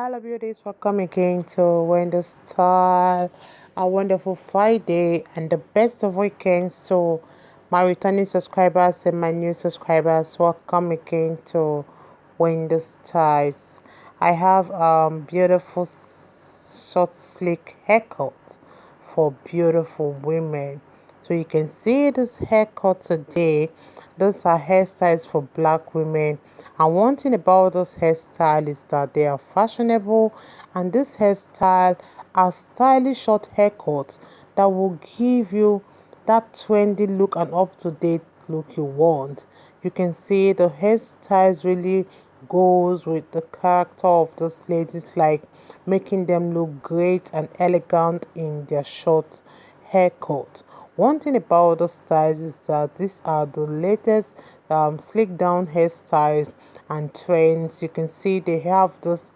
Hello beauties, welcome again to Wendy Style. A wonderful Friday and the best of weekends to my returning subscribers and my new subscribers. Welcome again to Wendy Styles. I have beautiful short sleek haircut for beautiful women. So you can see this haircut today. Those are hairstyles for black women. And one thing about this hairstyle is that they are fashionable, and this hairstyle are stylish short haircuts that will give you that trendy look and up-to-date look you want. You can see the hairstyles really goes with the character of these ladies, like making them look great and elegant in their short haircut. One thing about the styles is that these are the latest slick down hairstyles and trends. You can see they have this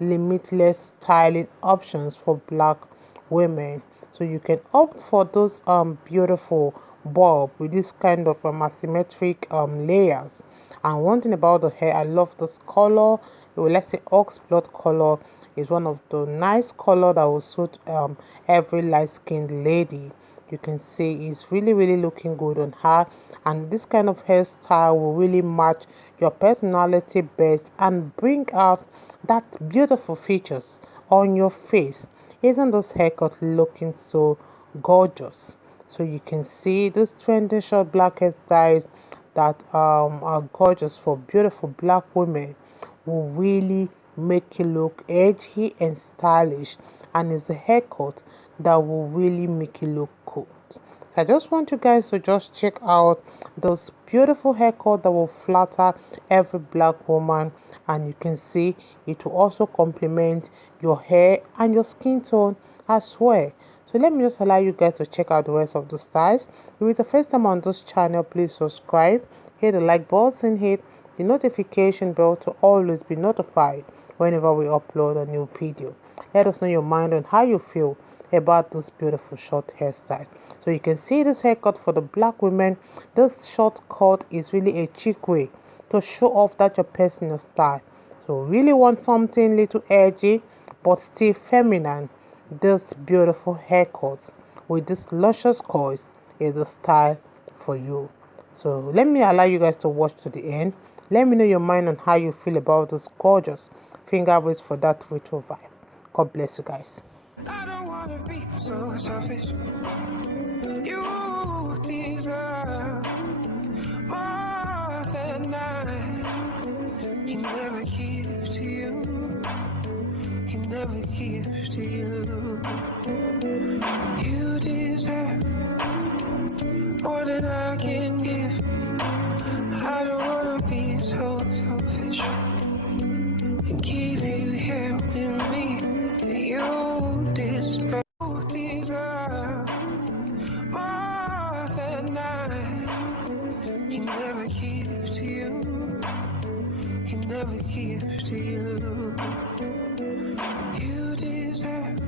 limitless styling options for black women. So you can opt for those beautiful bob with this kind of asymmetric layers. And one thing about the hair, I love this color. Well, let's say ox blood color is one of the nice color that will suit every light-skinned lady. You can see it's really looking good on her, and this kind of hairstyle will really match your personality best and bring out that beautiful features on your face. Isn't this haircut looking so gorgeous? So you can see this trending short black hairstyles that are gorgeous for beautiful black women will really make you look edgy and stylish, and it's a haircut that will really make you look cool. So I just want you guys to just check out those beautiful haircut that will flatter every black woman, and you can see it will also complement your hair and your skin tone as well. So let me just allow you guys to check out the rest of the styles. If it's the first time on this channel, please subscribe, hit the like button, hit the notification bell to always be notified whenever we upload a new video. Let us know your mind on how you feel about this beautiful short hairstyle. So you can see this haircut for the black women. This short cut is really a chic way to show off that your personal style. So really want something little edgy but still feminine. This beautiful haircut with this luscious coils is the style for you. So let me allow you guys to watch to the end. Let me know your mind on how you feel about this gorgeous finger waves for that retro vibe. God bless you guys. I don't wanna be so selfish. You deserve more than I can never give to you. Can never give to you. You deserve more than I can give. I don't wanna be so selfish and keep you here with me. You deserve more than I can never give to you. Can never give to you. You deserve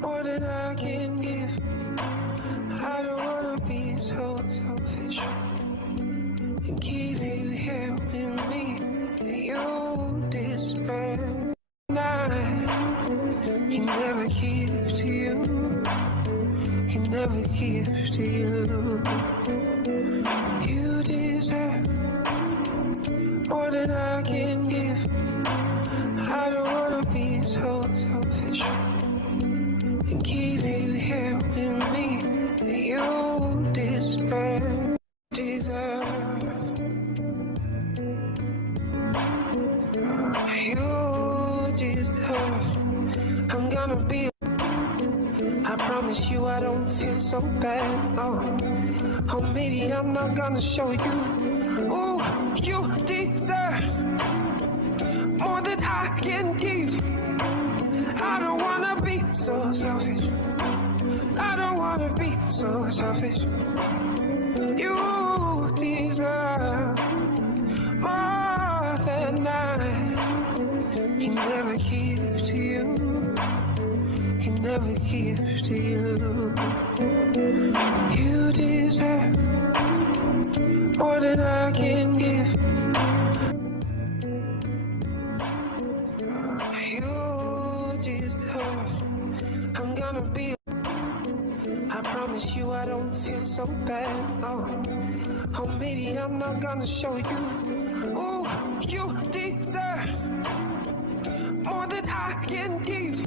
more than I can give. I don't wanna be so selfish and keep you here with me. You deserve. I can never give to you. Can never give to you. You deserve more than I can give. I don't wanna be so selfish and keep you here with me. You deserve. You deserve. I'm gonna be. I promise you I don't feel so bad. Oh, maybe I'm not gonna show you. Ooh, you deserve more than I can give. I don't wanna be so selfish. I don't wanna be so selfish. You deserve more than I can never give to you. Can never give to you. You deserve more than I can give. gonna be. I promise you I don't feel so bad. Oh, maybe I'm not gonna show you. Oh, you deserve more than I can give.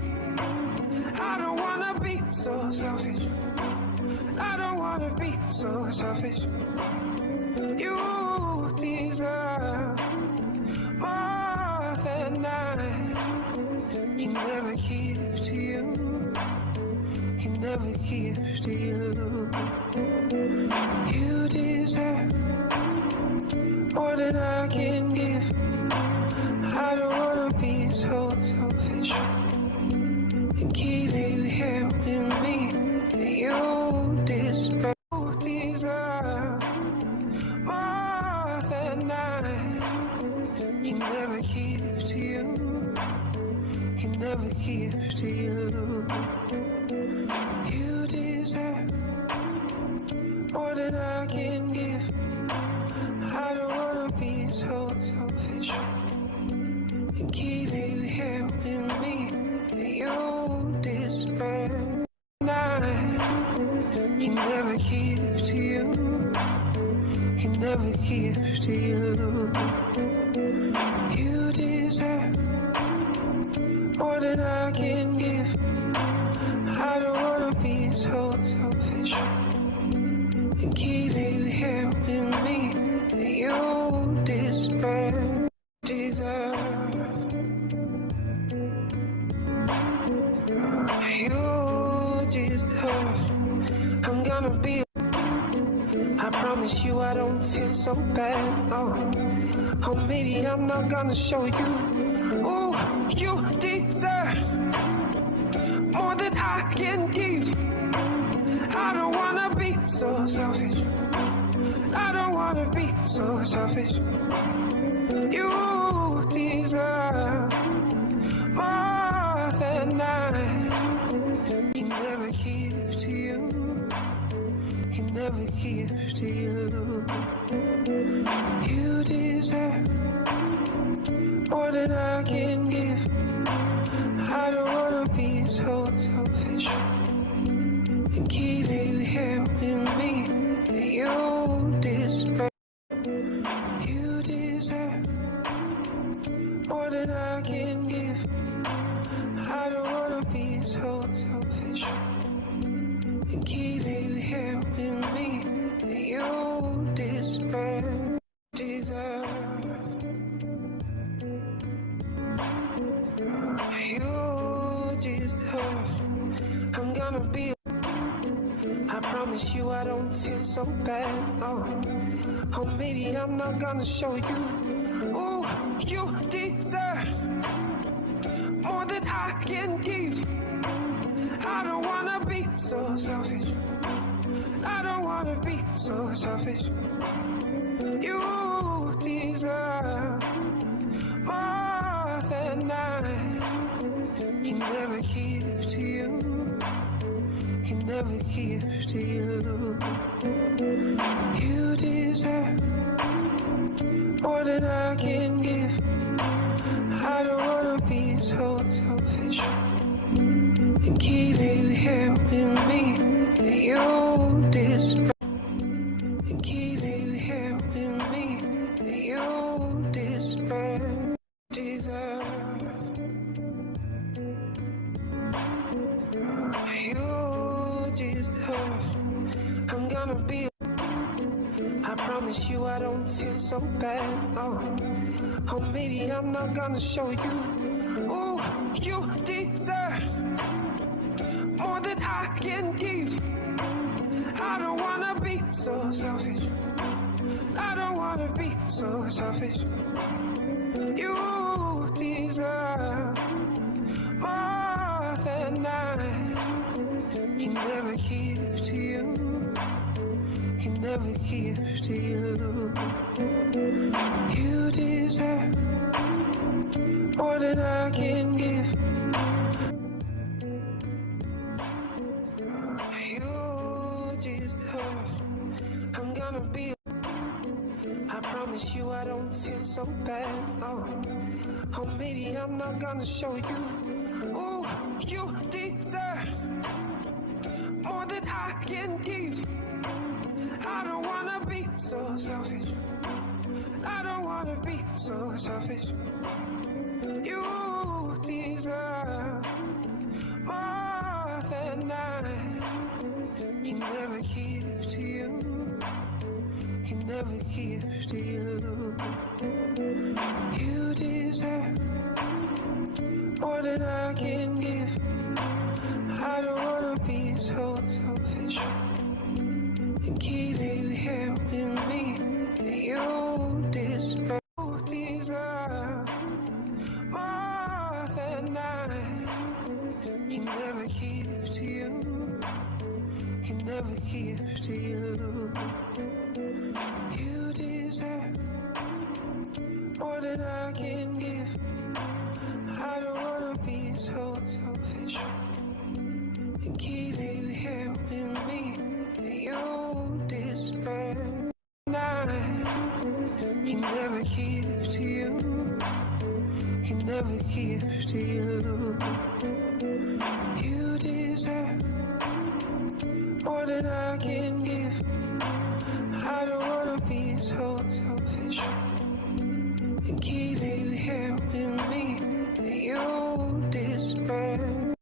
I don't wanna be so selfish. I don't wanna be so selfish. You deserve more than I can never give to you. Can never give to you. You deserve more than I can give. I don't wanna be so selfish and keep you here with me. You deserve more than I can never give to you. Can never give to you. You deserve more than I can give. I don't wanna be so selfish and keep you here with me. You deserve. I can never give to you. Can never give to you. You deserve more than I can give. I don't wanna be so selfish and keep you here with me. You deserve. You deserve. I'm gonna be. I promise you I don't feel so bad. Oh, maybe I'm not gonna show you. Oh, you deserve more than I can give. I don't wanna be so selfish. I don't wanna be so selfish. You deserve more than I can never give to you. Can never give to you. You deserve more than I can give. I don't wanna be so selfish and keep you here with me. You deserve. You deserve more than I can give. I don't wanna be so selfish and keep you here with me. You deserve. You deserve. I'm gonna be. I promise you I don't feel so bad. Oh, maybe I'm not gonna show you. Oh, you deserve more than I can give. I don't wanna be so selfish. I don't wanna be so selfish. You deserve more than I can never give to you. Can never give to you. You deserve more than I can give. I don't wanna be so selfish and keep you here with me. You deserve. And keep you here with me. You deserve. You deserve. I'm gonna be. I promise you I don't feel so bad. Oh, maybe I'm not gonna show you. Oh, you deserve more than I can give. I don't wanna be so selfish. I don't wanna be so selfish. You deserve more than I can never give to you. Can never give to you. You deserve more than I can give. You deserve. I'm gonna be. I promise you I don't feel so bad. Or maybe I'm not gonna show you. Ooh, you deserve more than I can give. I don't wanna be so selfish. I don't wanna be so selfish. You deserve more than I can never give to you. Can never give to you. You deserve more than I can give. I don't wanna be so selfish and keep you here with me. You deserve more than I can never give to you. Can never give to you. You deserve more than I can give. I don't wanna be so selfish and keep you here with me. You deserve. I can never give to you. Can never give to you. You deserve more than I can give. I don't wanna be so selfish and keep you here with me. You deserve.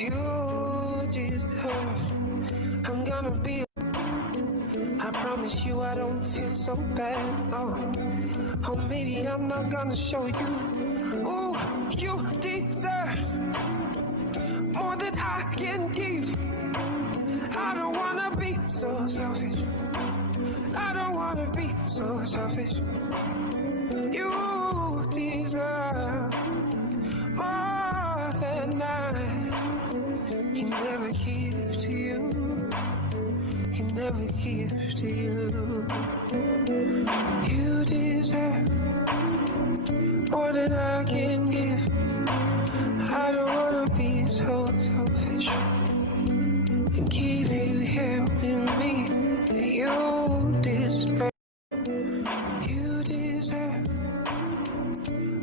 You deserve. I'm gonna be. I promise you I don't feel so bad. Oh, maybe I'm not gonna show you. Ooh, you deserve more than I can give. I don't wanna be so selfish. I don't wanna be so selfish. You deserve more than I can never give to you. Can never give to you. You deserve more than I can give. I don't wanna be so selfish and keep you here with me. You deserve. You deserve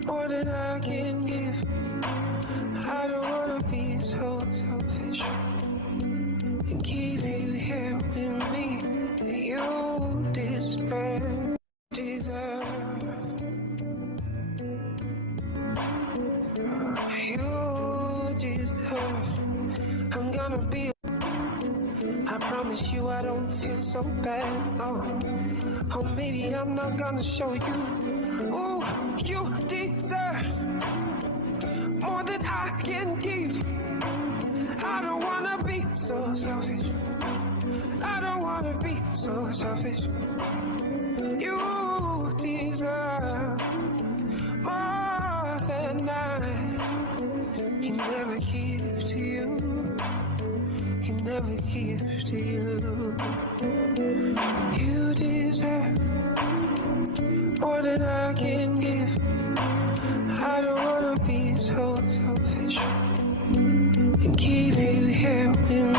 more than I can give. I don't wanna be so selfish and keep you here with me. You deserve. You deserve. I'm gonna be. I promise you I don't feel so bad. Oh, maybe I'm not gonna show you. Ooh, you deserve more than I can give. I don't wanna be so selfish. I don't wanna be so selfish. You deserve more than I can never give to you. Can never give to you. You deserve more than I can give. I don't wanna be so selfish and keep you here with me.